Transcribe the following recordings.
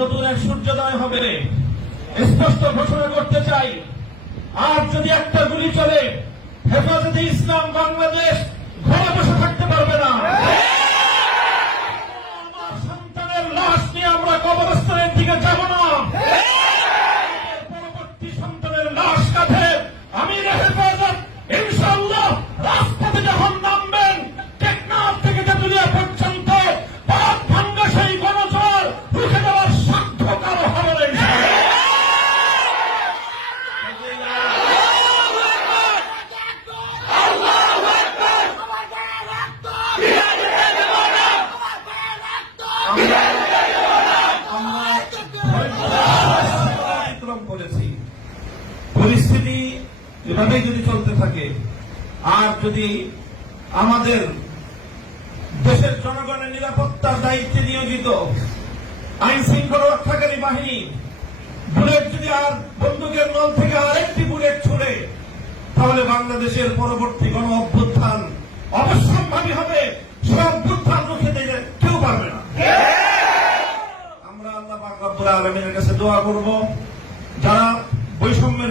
নতুন এক সূর্যোদয় হবে। স্পষ্ট ঘোষণা করতে চাই, আর যদি একটা গুলি চলে, হেফাজতে ইসলাম বাংলাদেশ পরিস্থিতি এভাবেই যদি চলতে থাকে, আর যদি আমাদের দেশের জনগণের নিরাপত্তার দায়িত্বে নিয়োজিত আইন শৃঙ্খলা রক্ষাকারী বাহিনী বুলেট যদি আর বন্দুকের নল থেকে আরেকটি বুলেট ছুড়ে, তাহলে বাংলাদেশের পরবর্তী গণ অভ্যুত্থান অবশ্যম্ভাবী হবে। সে অভ্যুত্থান রুখে দিতে কেউ পারবে না। আমরা আল্লাহ পাক রব্বুল আলমিনের কাছে দোয়া করব।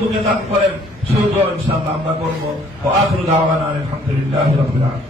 বুকে দান করেন সেই দোয়া ইনশাআল্লাহ আমরা করব। আলহামদুলিল্লাহি